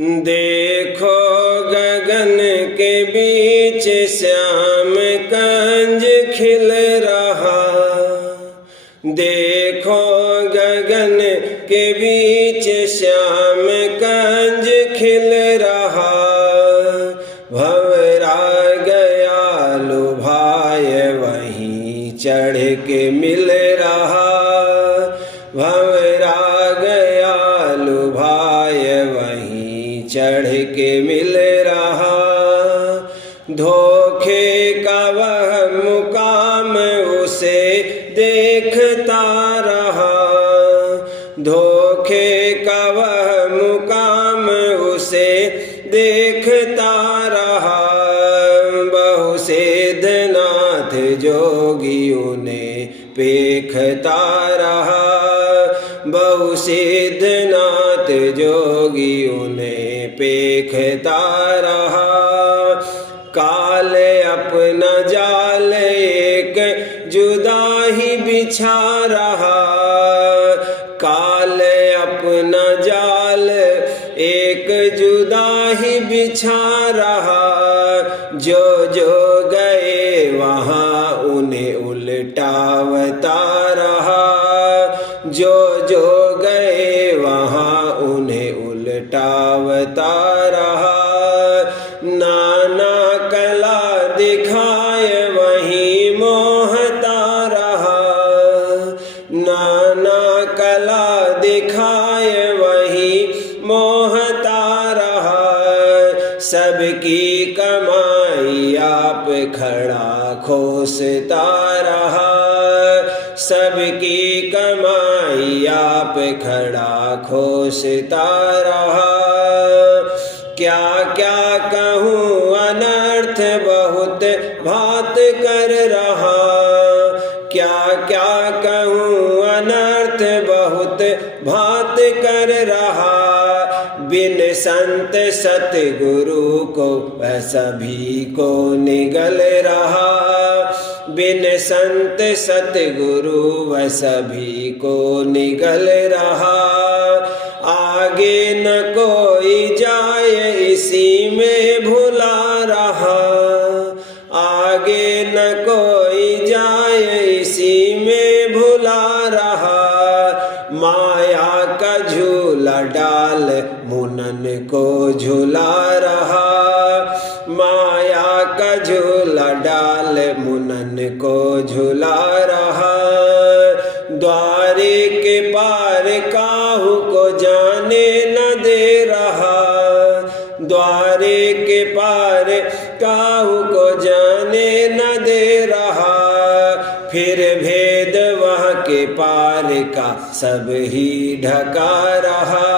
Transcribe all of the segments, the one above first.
देखो गगन के बीच श्याम कंज खिल रहा। देखो गगन के बीच श्याम कंज खिल रहा। भंवरा गया लुभाए वहीं चढ़ के मिल रहा। भंवरा गया लुभाए वहीं चढ़ के मिल रहा। धोखे का वह मुकाम उसे देखता रहा। धोखे का वह मुकाम उसे देखता रहा। बहु सिद्धनाथ जोगी उन्हें पेखता रहा। बहु सिद्धनाथ जोगी उन्हें पेखता रहा। काल अपना जाल एक जुदा ही बिछा रहा। काल अपना जाल एक जुदा ही बिछा रहा। जो जो गए वहाँ उन्हें उल्टावता रहा। जो जो गए वहाँ उन्हें उल्टावता रहा। नाना कला दिखाए वहीं मोहता रहा। नाना कला दिखाए वहीं मोहता रहा। सबकी कमाई आप खड़ा खोसता रहा। सबकी कमाई आप खड़ा खोसता रहा। क्या क्या कहूँ अनर्थ बहुत भात कर रहा। क्या क्या कहूँ अनर्थ बहुत भात कर रहा। बिन संत सतगुरु को सभी को निगल रहा। बिन संत सतगुरु वह सभी को निगल रहा। आगे न कोई जाए इसी में भुला रहा। आगे न कोई जाए इसी में भुला रहा। माया का झूला डाल मुनन को झुला रहा। माया का झूला डाल मुनन को झुला रहा। द्वारे के पार काहू को जाने न दे रहा। द्वारे के पार काहू को जाने न दे रहा। फिर भेद वह के पार का सब ही ढका रहा।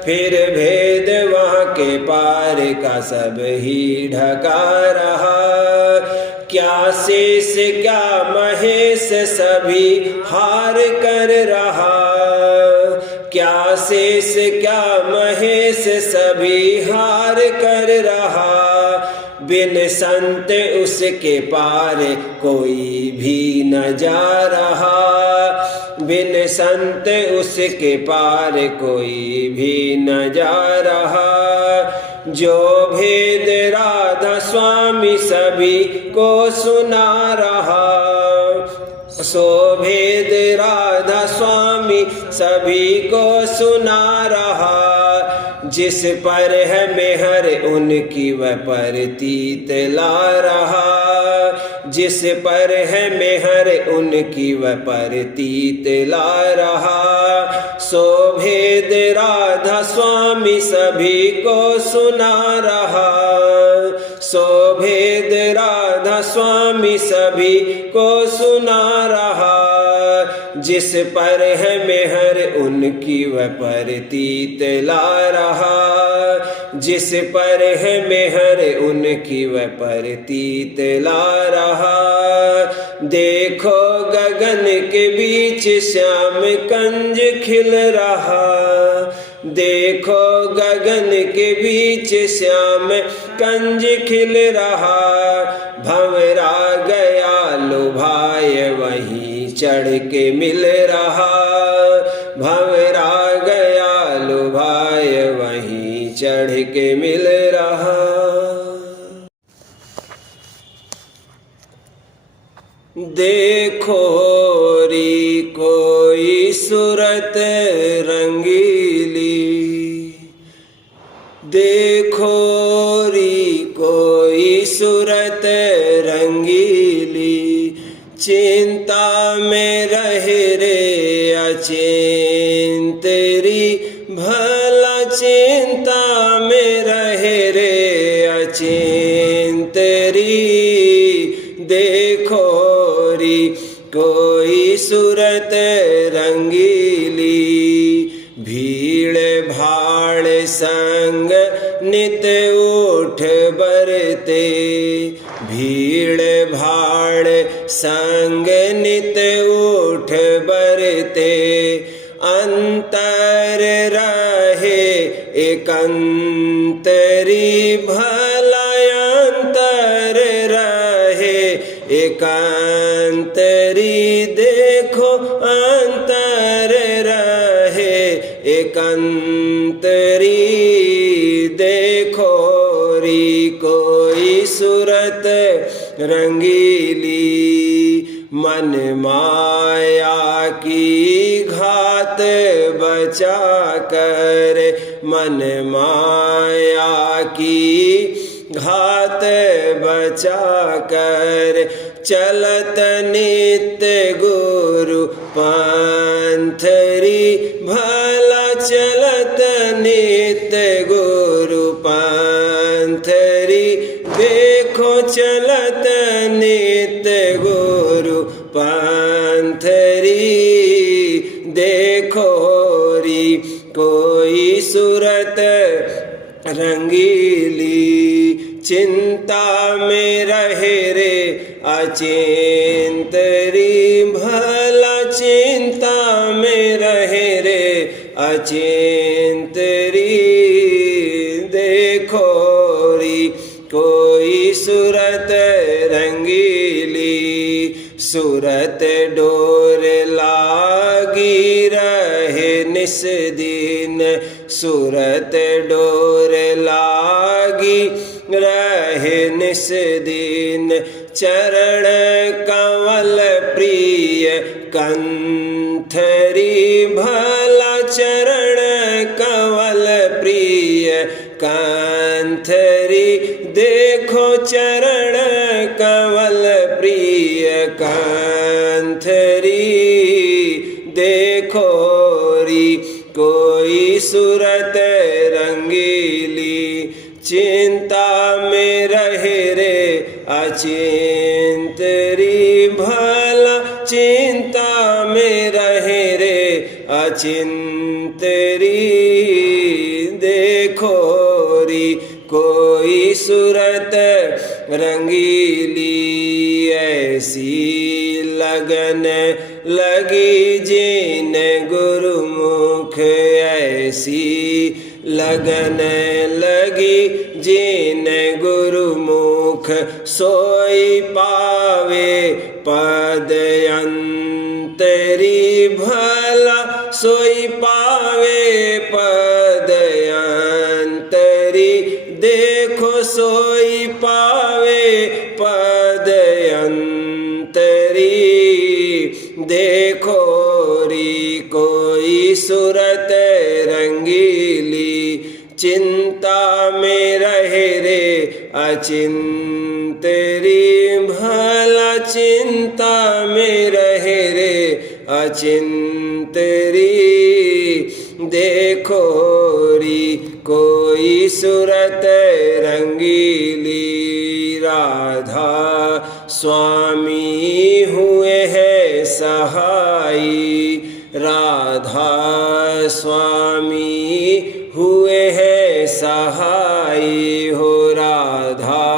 फिर भेद वह के पार का सब ही ढका रहा। क्या शेष क्या महेश सभी हार कर रहा। क्या शेष क्या महेश सभी हार कर रहा। बिन संत उसके पार कोई भी न जा रहा। बिन संत उसके पार कोई भी न जा रहा। जो भेद राधा स्वामी सभी को सुना रहा। सो भेद राधा स्वामी सभी को सुना रहा। जिस पर है मेहर उनकी वह प्रतीत ला रहा। जिस पर है मेहर उनकी वह प्रतीत ला रहा। सो भेद राधा स्वामी सभी को सुना रहा। सो भेद राधा स्वामी सभी को सुना रहा। जिस पर है मेहर उनकी वह प्रतीत ला रहा। जिस पर है मेहर उनकी वह प्रतीत ला रहा। देखो गगन के बीच श्याम कंज खिल रहा। देखो गगन के बीच श्याम कंज खिल रहा। भंवरा गया लुभाए वहीं चढ़ के मिल रहा। भंवरा गया लुभाए वहीं के मिल रहा। देखो री कोई सूरत रंगीली, देखो री कोई सूरत रंगीली, चिंता में रहे रे अचिंत री, भला चिंता में रहे रे अचिंत री। देखो री कोई सूरत रंगीली, भीड़ भाड़ संग नित उठ बरते, भीड़ भाड़ संग नित उठ बरते, अंतर रहे एकंतरी, भला अंतर रहे एकंतरी। देखो अंतर रहे एकंतरी, देखो री कोई सूरत रंगीली, मन माया की घात बचा कर, मन माया की घात बचा कर, चलत नित्य गुरु पंथरी, भला चलत नित्य गुरु पंथरी। देखो चलत नित्य गुरु पंथरी, देखो री कोई सूरत रंगीली, चिंता में रहे रे अचिंतरी, भला चिंता में रहे रे अचिंतरी। देखो री कोई सूरत रंगीली, सूरत डोर लागी रहे निस दिन, सूरत डोर लागी रहे निस दिन, चरण कमल प्रिय कंथरी, भला चरण कमल प्रिय कंथरी। देखो चरण कमल प्रिय कंथरी, देखो री कोई सूरत रंगीली, चिंता में रहे रे अचिंतरी, भला चिंता में रहे रे अचिंतरी। देखो री कोई सूरत रंगीली, ऐसी लगन लगी जिन गुरुमुख, ऐसी लगन लगी जिन गुरुमुख, सोई पावे पद अंतरी, भला सोई पावे पद अंतरी। देखो सोई पावे पद अंतरी, देखो री कोई सूरत रंगीली, चिंता में रहे रे अचिंतरी, भला चिंता में रहे रे अचिंतरी। देखो री कोई सूरत रंगीली, राधा स्वामी हुए हैं सहाई, राधा स्वामी हुए हैं सहाई हो, राधा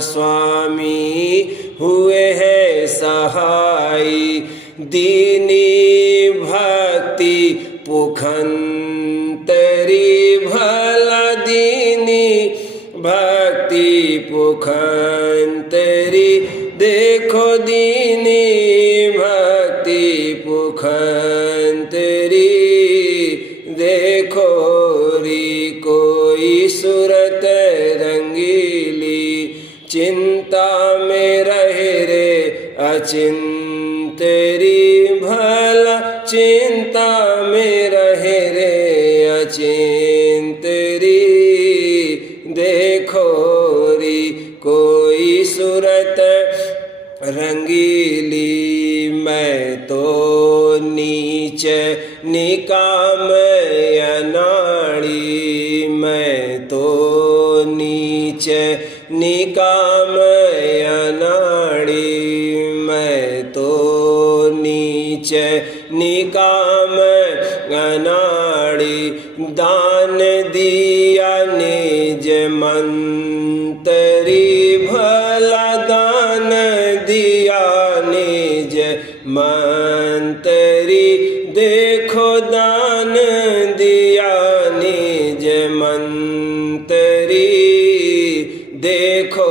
स्वामी हुए हैं सहाई। दीनी भक्ति पुखंतरी, भला दीनी भक्ति पुखंतरी। देखो दीनी भक्ति पुखंतरी, देखो री कोई अचिंतरी भला चिंता में रहे रे अचिंतरी देखो री कोई सूरत रंगीली मैं तो नीच निकाम अनाड़ी मैं तो नीच निकाम अनाड़ी मैं तो नीच निकाम अनाड़ी दान दिया निज मंतरी भला दान दिया निज मंतरी देखो दान दिया निज मंतरी देखो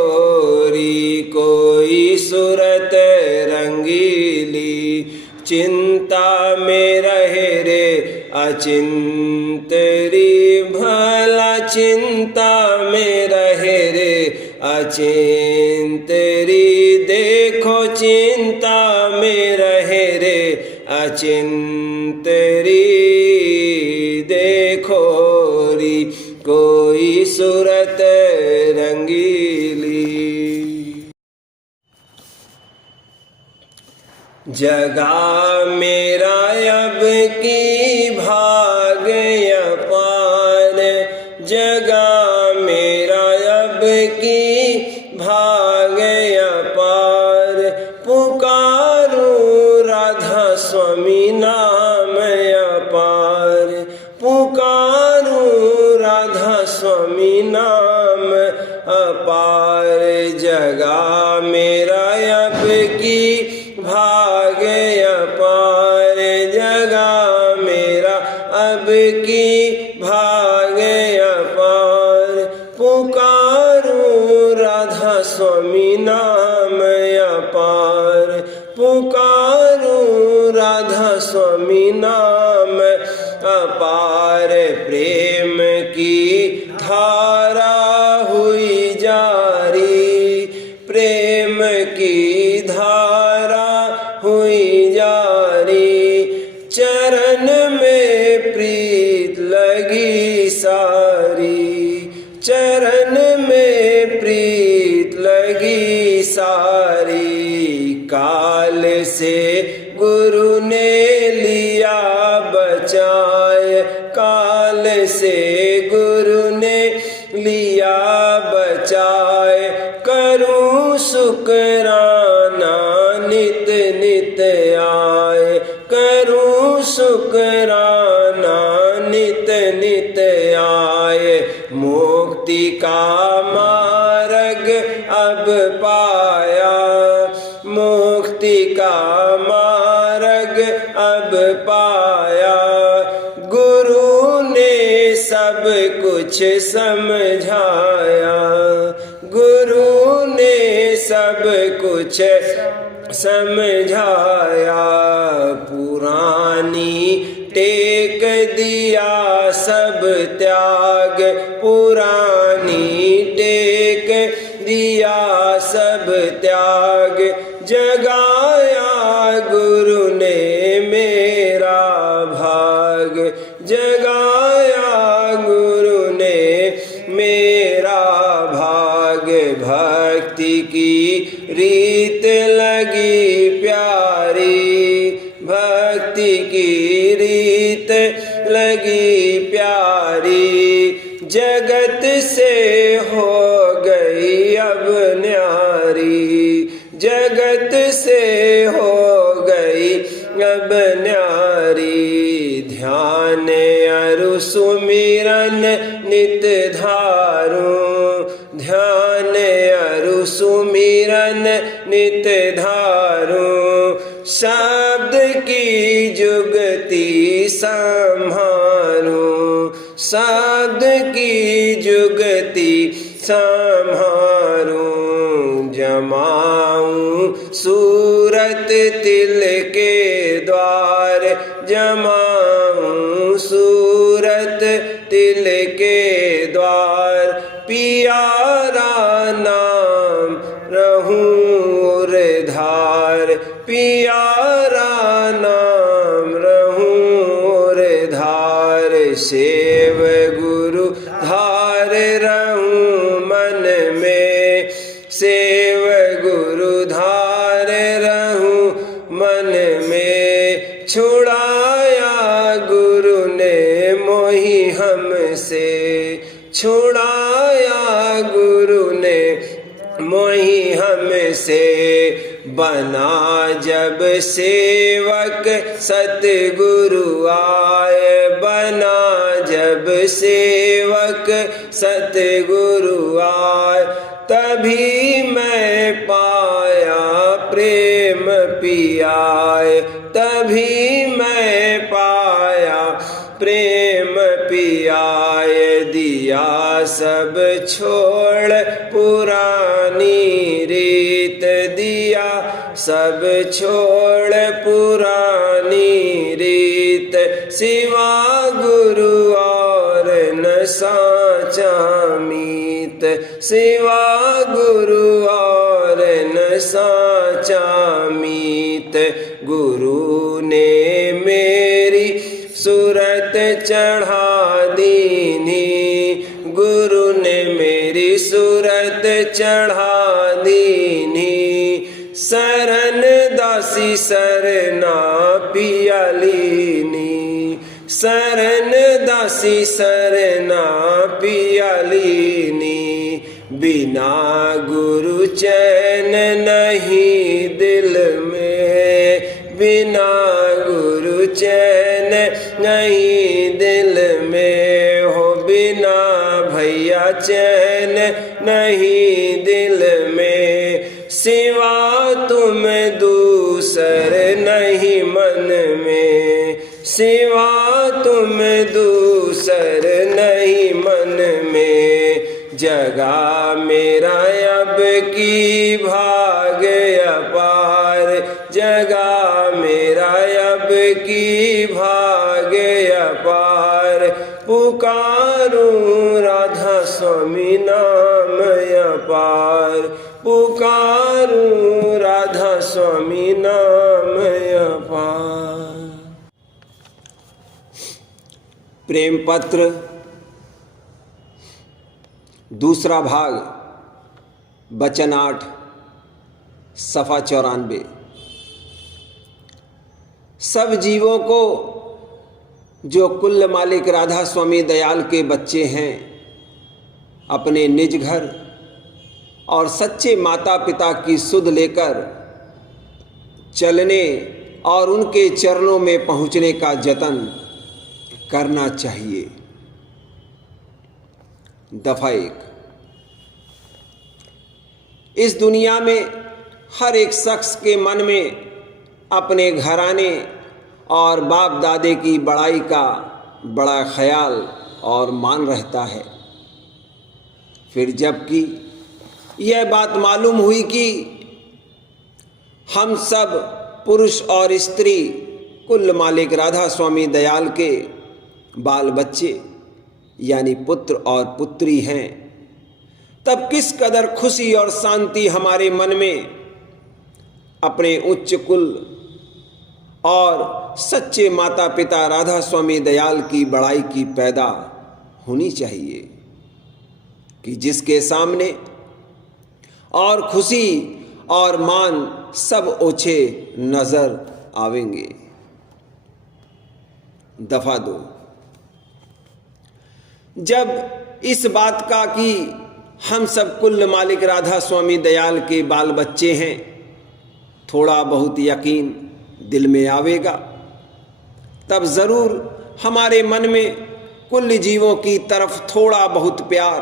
री कोई सूरत रंगीली चिंता में रहे रे अचिंतरी भला चिंता में रहे रे अचिंतरी देखो चिंता में रहे रे अचिंतरी देखो री कोई सूरत रंगीली जगा मेरा अब की भाग अपार जगा मेरा अब की भाग अपार पुकारूं राधा स्वामी नाम अपार पुकारूं राधा स्वामी नाम अपार जगा मेरा अब की भाग अपार जगा मेरा अब की भाग अपार पुकारूं राधा स्वामी नाम अपार पुकारूं राधा स्वामी नाम अपार प्रेम की धारा हुई जारी प्रेम की धारा हुई जारी चरण में प्रीत लगी सारी चरण में प्रीत लगी सारी काल से गुरु ने लिया बचाए काल से गुरु ने लिया बचाए करूं शुक्राना नित नित आए करूं शुक्राना नित नित आए मुक्ति का मार्ग अब पाया मुक्ति का मार्ग अब पाया गुरु ने सब कुछ समझाया गुरु ने सब कुछ समझाया पुरानी टेक दिया सब त्याग पुरानी टेक दिया सब त्याग जगाया गुरु ने मेरा भाग जगाया गुरु ने मेरा भाग भक्ति की रीत लगी प्यारी भक्ति की रीत लगी प्यारी जगत से हो गई अब न्यारी जगत से हो गई अब न्यारी ध्यान अरु सुमिरन नित धारू ध्यान अरु सुमिरन नित धारू शब्द की जुगती संभारू शब्द की जुगती संभारू जमाऊं सूरत तिल के द्वार जमाऊं सूरत तिल के द्वार पियारा नाम रहूं धार द्वार, पियारा नाम रहूं रे धार, सेव गुरु धार रहूं मन में, सेव गुरु धार रहूं मन में, छुड़ाया गुरु ने मोहि हमसे, छुड़ाया गुरु ने मोहि हमसे, बना जब सेवक सतगुरु आए, बना जब सेवक सतगुरु आए, तभी मैं पाया प्रेम पियाए, तभी मैं पाया प्रेम पियाए, दिया सब छोड़ पुरानी रीत, दिया सब छोड़ पुरानी रीत, सिवा गुरु और न साचा मीत, सिवा गुरु और न साचा मीत, गुरु ने मेरी सूरत चढ़ा दीनी, गुरु ने मेरी सूरत चढ़ा दीनी, शरण दासी सरना पियालीनी, शरण दासी सरना पियालीनी, बिना गुरु चैन नहीं दिल में, बिना गुरु चैन नहीं दिल में, हो बिना भैया चैन नहीं दिल में, सिवा तुम दूसर नहीं मन में, सिवा तुम दूसर नहीं मन में, जगा मेरा अब की भाग अपार, जगा मेरा अब की भाग अपार, पुकारूं राधा स्वामी नाम अपार, पुकारूं राधा स्वामी नाम अपार। प्रेम पत्र दूसरा भाग, वचन 8, सफ़ा 94। सब जीवों को जो कुल मालिक राधा स्वामी दयाल के बच्चे हैं, अपने निज घर और सच्चे माता पिता की सुध लेकर चलने और उनके चरणों में पहुँचने का जतन करना चाहिए। दफा 1, इस दुनिया में हर एक शख्स के मन में अपने घराने और बाप दादे की बड़ाई का बड़ा ख्याल और मान रहता है। फिर जबकि यह बात मालूम हुई कि हम सब पुरुष और स्त्री कुल मालिक राधा स्वामी दयाल के बाल बच्चे यानी पुत्र और पुत्री हैं, तब किस कदर खुशी और शांति हमारे मन में अपने उच्च कुल और सच्चे माता पिता राधा स्वामी दयाल की बड़ाई की पैदा होनी चाहिए कि जिसके सामने और खुशी और मान सब ओछे नजर आवेंगे। दफा 2, जब इस बात का कि हम सब कुल मालिक राधा स्वामी दयाल के बाल बच्चे हैं थोड़ा बहुत यकीन दिल में आवेगा, तब ज़रूर हमारे मन में कुल जीवों की तरफ थोड़ा बहुत प्यार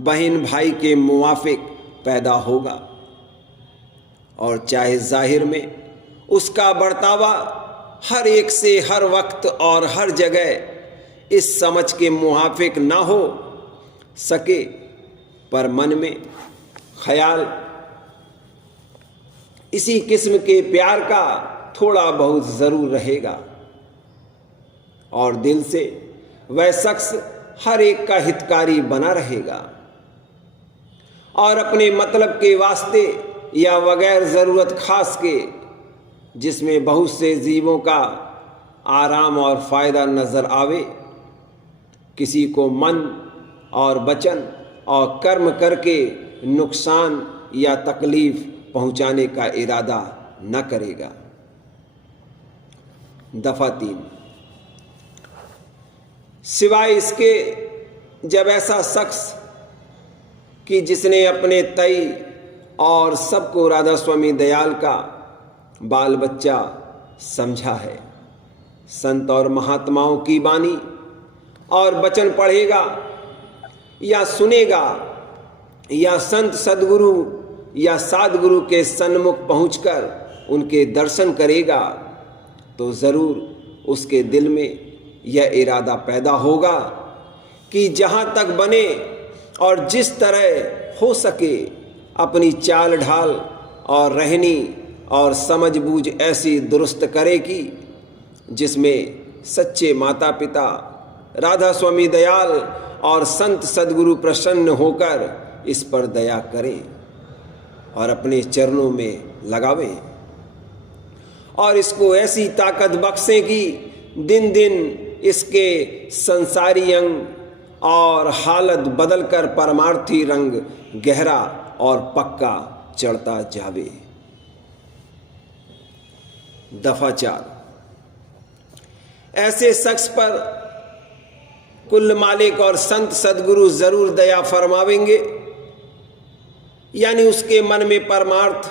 बहन भाई के मुवाफिक पैदा होगा, और चाहे जाहिर में उसका बर्तावा हर एक से हर वक्त और हर जगह इस समझ के मुवाफिक ना हो सके, पर मन में ख्याल इसी किस्म के प्यार का थोड़ा बहुत ज़रूर रहेगा, और दिल से वह शख्स हर एक का हितकारी बना रहेगा और अपने मतलब के वास्ते या बगैर ज़रूरत खास के जिसमें बहुत से जीवों का आराम और फायदा नजर आवे, किसी को मन और वचन और कर्म करके नुकसान या तकलीफ पहुंचाने का इरादा न करेगा। दफा 3, सिवाय इसके जब ऐसा शख्स कि जिसने अपने तय और सबको राधा स्वामी दयाल का बाल बच्चा समझा है, संत और महात्माओं की वाणी और वचन पढ़ेगा या सुनेगा या संत सद्गुरु या साधगुरु के सन्मुख पहुंचकर उनके दर्शन करेगा, तो ज़रूर उसके दिल में यह इरादा पैदा होगा कि जहाँ तक बने और जिस तरह हो सके अपनी चाल ढाल और रहनी और समझ बूझ ऐसी दुरुस्त करे कि जिसमें सच्चे माता पिता राधा स्वामी दयाल और संत सद्गुरु प्रसन्न होकर इस पर दया करें और अपने चरणों में लगावें और इसको ऐसी ताकत बख्शें कि दिन दिन इसके संसारी अंग और हालत बदलकर परमार्थी रंग गहरा और पक्का चढ़ता जावे। दफा 4, ऐसे शख्स पर कुल मालिक और संत सद्गुरु जरूर दया फरमावेंगे, यानी उसके मन में परमार्थ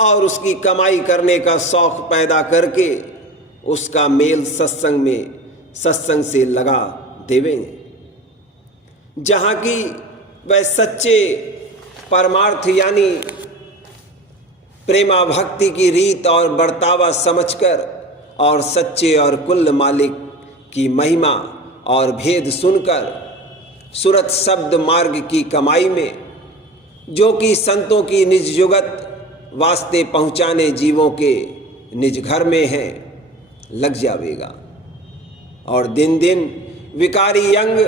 और उसकी कमाई करने का शौक पैदा करके उसका मेल सत्संग से लगा देवेंगे, जहाँ की वह सच्चे परमार्थ यानी प्रेमा भक्ति की रीत और बर्तावा समझकर और सच्चे और कुल मालिक की महिमा और भेद सुनकर सुरत शब्द मार्ग की कमाई में, जो कि संतों की निज जुगत वास्ते पहुँचाने जीवों के निज घर में है, लग जावेगा और दिन दिन विकारी अंग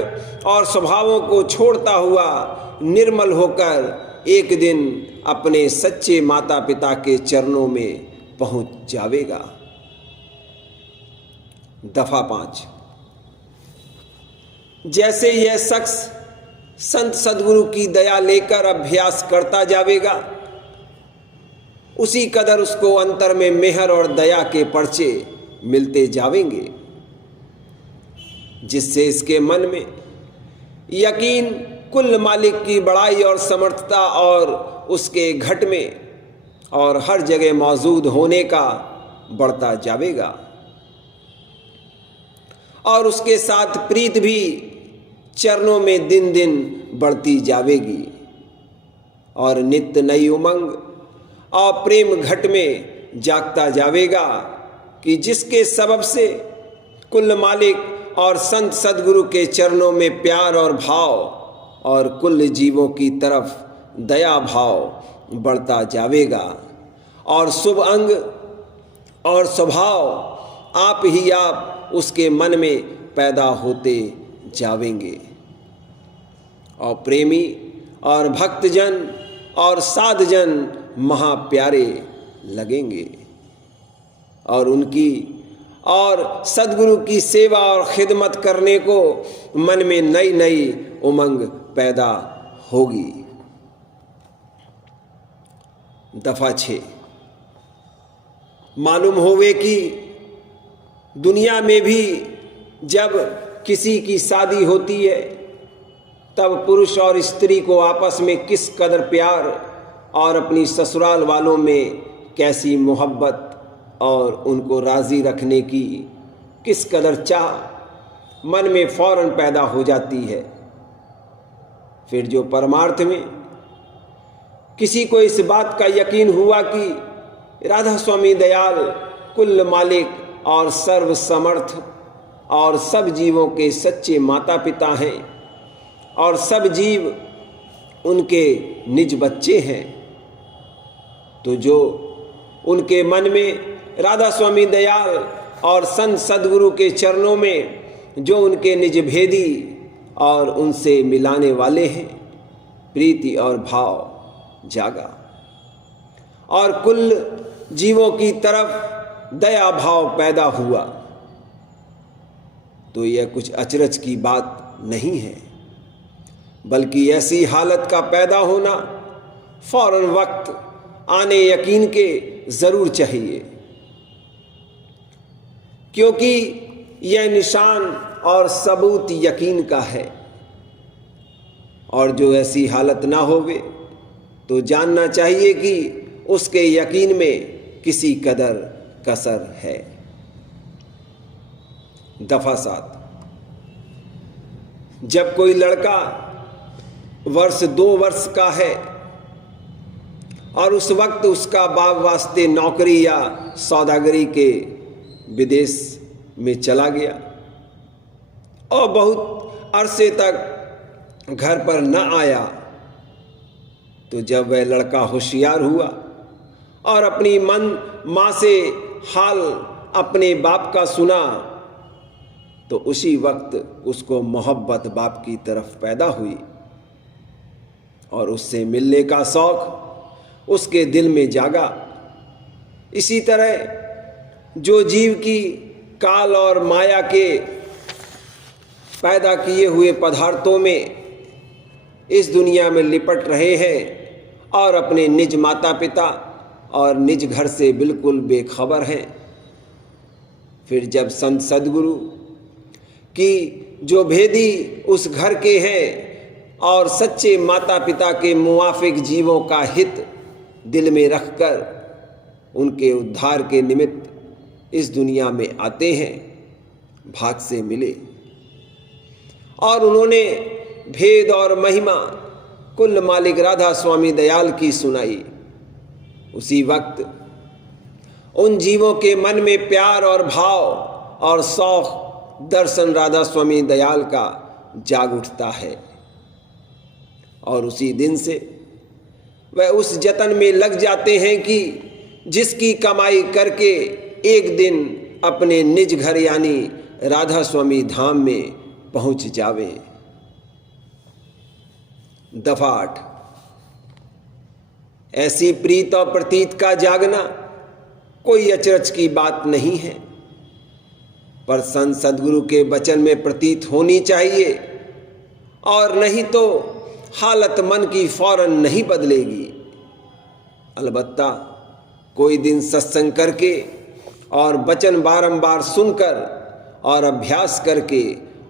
और स्वभावों को छोड़ता हुआ निर्मल होकर एक दिन अपने सच्चे माता पिता के चरणों में पहुंच जावेगा। दफा 5, जैसे यह शख्स संत सद्गुरु की दया लेकर अभ्यास करता जावेगा, उसी कदर उसको अंतर में मेहर और दया के पर्चे मिलते जावेंगे, जिससे इसके मन में यकीन कुल मालिक की बड़ाई और समर्थता और उसके घट में और हर जगह मौजूद होने का बढ़ता जावेगा और उसके साथ प्रीत भी चरणों में दिन दिन बढ़ती जावेगी और नित्य नई उमंग और प्रेम घट में जागता जावेगा कि जिसके सबब से कुल मालिक और संत सद्गुरु के चरणों में प्यार और भाव और कुल जीवों की तरफ दया भाव बढ़ता जावेगा और शुभ अंग और स्वभाव आप ही आप उसके मन में पैदा होते जावेंगे और प्रेमी और भक्तजन और साधजन महाप्यारे लगेंगे और उनकी और सद्गुरु की सेवा और खिदमत करने को मन में नई नई उमंग पैदा होगी। दफा 6, मालूम होवे कि दुनिया में भी जब किसी की शादी होती है तब पुरुष और स्त्री को आपस में किस कदर प्यार और अपनी ससुराल वालों में कैसी मोहब्बत और उनको राज़ी रखने की किस कदर चाह मन में फौरन पैदा हो जाती है। फिर जो परमार्थ में किसी को इस बात का यकीन हुआ कि राधा स्वामी दयाल कुल मालिक और सर्व समर्थ और सब जीवों के सच्चे माता पिता हैं और सब जीव उनके निज बच्चे हैं, तो जो उनके मन में राधा स्वामी दयाल और संत सद्गुरु के चरणों में जो उनके निज भेदी और उनसे मिलाने वाले हैं प्रीति और भाव जागा और कुल जीवों की तरफ दया भाव पैदा हुआ तो यह कुछ अचरज की बात नहीं है, बल्कि ऐसी हालत का पैदा होना फौरन वक्त आने यकीन के जरूर चाहिए, क्योंकि यह निशान और सबूत यकीन का है। और जो ऐसी हालत ना होवे तो जानना चाहिए कि उसके यकीन में किसी कदर कसर है। दफा 7। जब कोई लड़का वर्ष 2 वर्ष का है और उस वक्त उसका बाप वास्ते नौकरी या सौदागरी के विदेश में चला गया और बहुत अरसे तक घर पर न आया, तो जब वह लड़का होशियार हुआ और अपनी माँ से हाल अपने बाप का सुना, तो उसी वक्त उसको मोहब्बत बाप की तरफ पैदा हुई और उससे मिलने का शौक उसके दिल में जागा। इसी तरह जो जीव की काल और माया के पैदा किए हुए पदार्थों में इस दुनिया में लिपट रहे हैं और अपने निज माता पिता और निज घर से बिल्कुल बेखबर हैं, फिर जब संत सद्गुरु की जो भेदी उस घर के हैं और सच्चे माता पिता के मुआफिक जीवों का हित दिल में रखकर उनके उद्धार के निमित्त इस दुनिया में आते हैं, भाग से मिले और उन्होंने भेद और महिमा कुल मालिक राधा स्वामी दयाल की सुनाई। उसी वक्त उन जीवों के मन में प्यार और भाव और शौक दर्शन राधा स्वामी दयाल का जाग उठता है और उसी दिन से वह उस जतन में लग जाते हैं कि जिसकी कमाई करके एक दिन अपने निज घर यानी राधा स्वामी धाम में पहुंच जावे। दफा 8। ऐसी प्रीत और प्रतीत का जागना कोई अचरज की बात नहीं है, पर संत सद्गुरु के वचन में प्रतीत होनी चाहिए, और नहीं तो हालत मन की फौरन नहीं बदलेगी। अलबत्ता कोई दिन सत्संग करके और वचन बारंबार सुनकर और अभ्यास करके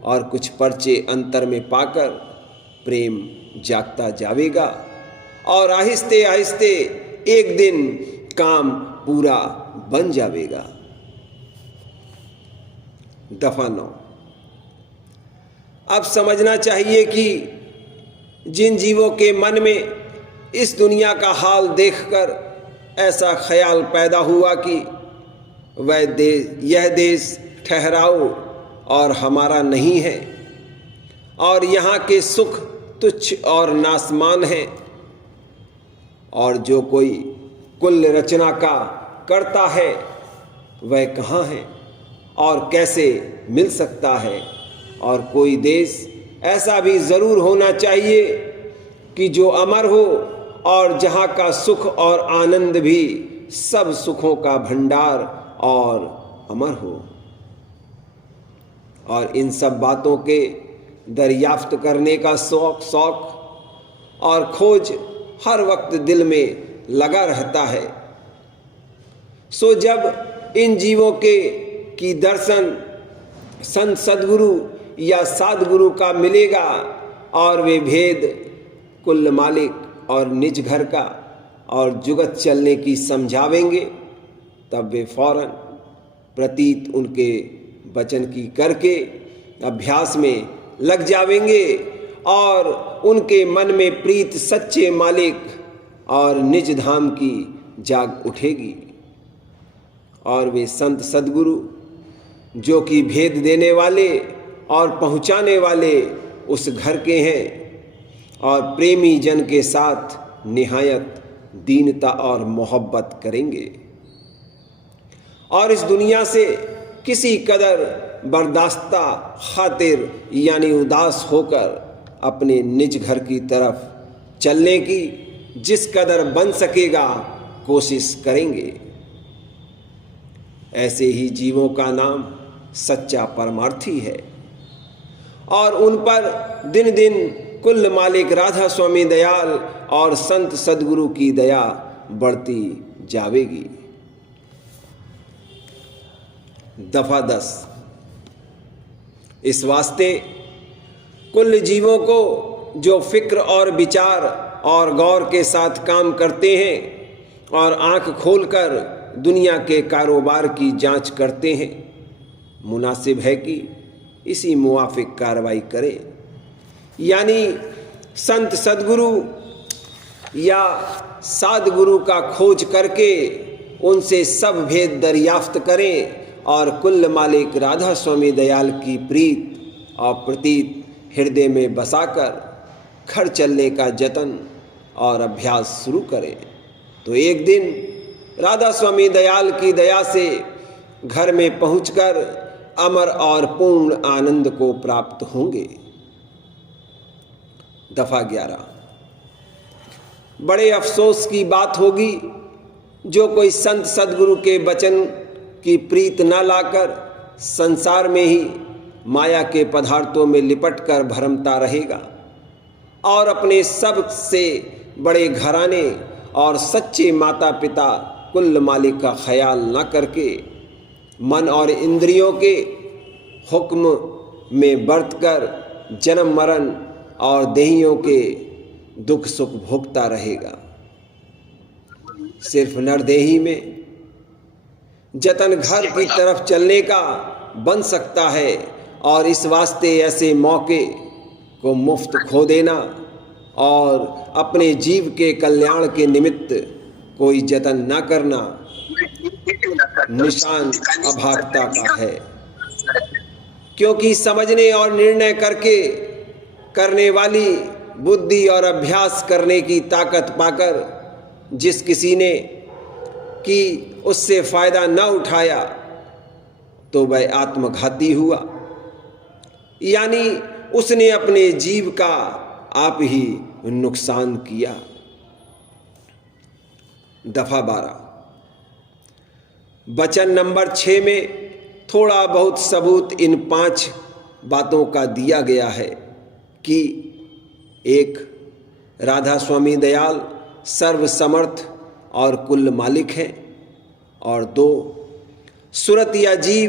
और कुछ पर्चे अंतर में पाकर प्रेम जागता जावेगा और आहिस्ते आहिस्ते एक दिन काम पूरा बन जावेगा। दफा 9। अब समझना चाहिए कि जिन जीवों के मन में इस दुनिया का हाल देखकर ऐसा ख्याल पैदा हुआ कि यह देश ठहराओ और हमारा नहीं है और यहाँ के सुख तुच्छ और नासमान हैं, और जो कोई कुल रचना का करता है वह कहाँ है और कैसे मिल सकता है, और कोई देश ऐसा भी ज़रूर होना चाहिए कि जो अमर हो और जहाँ का सुख और आनंद भी सब सुखों का भंडार और अमर हो। और इन सब बातों के दरियाफ्त करने का शौक और खोज हर वक्त दिल में लगा रहता है। सो जब इन जीवों की दर्शन संत सद्गुरु या सद्गुरु का मिलेगा और वे भेद कुल मालिक और निज घर का और जुगत चलने की समझावेंगे, तब वे फौरन प्रतीत उनके वचन की करके अभ्यास में लग जावेंगे और उनके मन में प्रीत सच्चे मालिक और निज धाम की जाग उठेगी, और वे संत सद्गुरु जो कि भेद देने वाले और पहुंचाने वाले उस घर के हैं और प्रेमी जन के साथ निहायत दीनता और मोहब्बत करेंगे और इस दुनिया से किसी कदर बर्दाश्ता खातिर यानी उदास होकर अपने निज घर की तरफ चलने की जिस कदर बन सकेगा कोशिश करेंगे। ऐसे ही जीवों का नाम सच्चा परमार्थी है और उन पर दिन दिन कुल मालिक राधा स्वामी दयाल और संत सद्गुरु की दया बढ़ती जावेगी। दफा 10। इस वास्ते कुल जीवों को जो फिक्र और विचार और गौर के साथ काम करते हैं और आंख खोलकर दुनिया के कारोबार की जांच करते हैं, मुनासिब है कि इसी मुवाफिक कार्रवाई करें, यानी संत सद्गुरु या साधगुरु का खोज करके उनसे सब भेद दरियाफ्त करें और कुल मालिक राधा स्वामी दयाल की प्रीत और प्रतीत हृदय में बसाकर घर चलने का जतन और अभ्यास शुरू करें, तो एक दिन राधा स्वामी दयाल की दया से घर में पहुंचकर अमर और पूर्ण आनंद को प्राप्त होंगे। दफा 11। बड़े अफसोस की बात होगी जो कोई संत सद्गुरु के वचन की प्रीत न लाकर संसार में ही माया के पदार्थों में लिपटकर भरमता रहेगा और अपने सब से बड़े घराने और सच्चे माता पिता कुल मालिक का ख्याल न करके मन और इंद्रियों के हुक्म में बरतकर जन्म मरण और देहियों के दुख सुख भोगता रहेगा। सिर्फ नरदेही में जतन घर की तरफ चलने का बन सकता है और इस वास्ते ऐसे मौके को मुफ्त खो देना और अपने जीव के कल्याण के निमित्त कोई जतन न करना निशान अभागता का है, क्योंकि समझने और निर्णय करके करने वाली बुद्धि और अभ्यास करने की ताकत पाकर जिस किसी ने कि उससे फायदा न उठाया तो वह आत्मघाती हुआ, यानी उसने अपने जीव का आप ही नुकसान किया। दफा 12। वचन नंबर 6 में थोड़ा बहुत सबूत इन 5 बातों का दिया गया है कि 1. राधा स्वामी दयाल सर्वसमर्थ और कुल मालिक हैं और 2. सूरत या जीव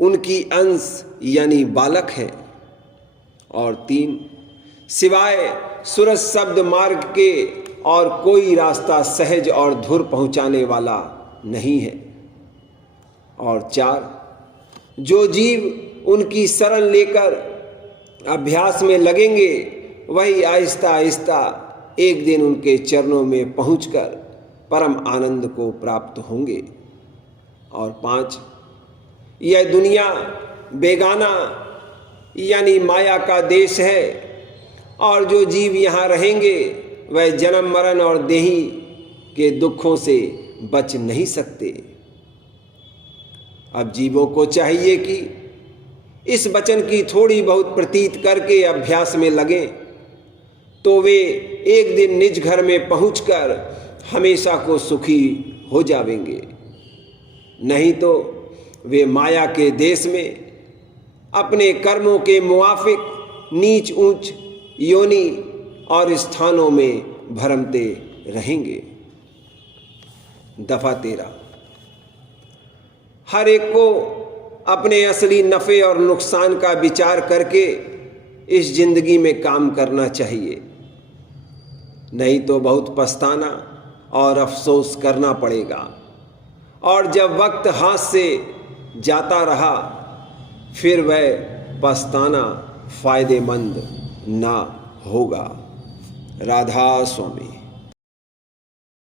उनकी अंश यानी बालक है और 3. सिवाय सूरत शब्द मार्ग के और कोई रास्ता सहज और धुर पहुंचाने वाला नहीं है और 4. जो जीव उनकी शरण लेकर अभ्यास में लगेंगे वही आहिस्ता आहिस्ता एक दिन उनके चरणों में पहुंचकर परम आनंद को प्राप्त होंगे और 5. यह दुनिया बेगाना यानी माया का देश है और जो जीव यहाँ रहेंगे वह जन्म मरण और देही के दुखों से बच नहीं सकते। अब जीवों को चाहिए कि इस वचन की थोड़ी बहुत प्रतीत करके अभ्यास में लगें तो वे एक दिन निज घर में पहुंचकर हमेशा को सुखी हो जावेंगे, नहीं तो वे माया के देश में अपने कर्मों के मुआफिक नीच ऊंच योनि और स्थानों में भरमते रहेंगे। दफा 13। हर एक को अपने असली नफ़े और नुकसान का विचार करके इस जिंदगी में काम करना चाहिए, नहीं तो बहुत पछताना और अफसोस करना पड़ेगा और जब वक्त हाथ से जाता रहा फिर वह पछताना फायदेमंद ना होगा। राधा स्वामी।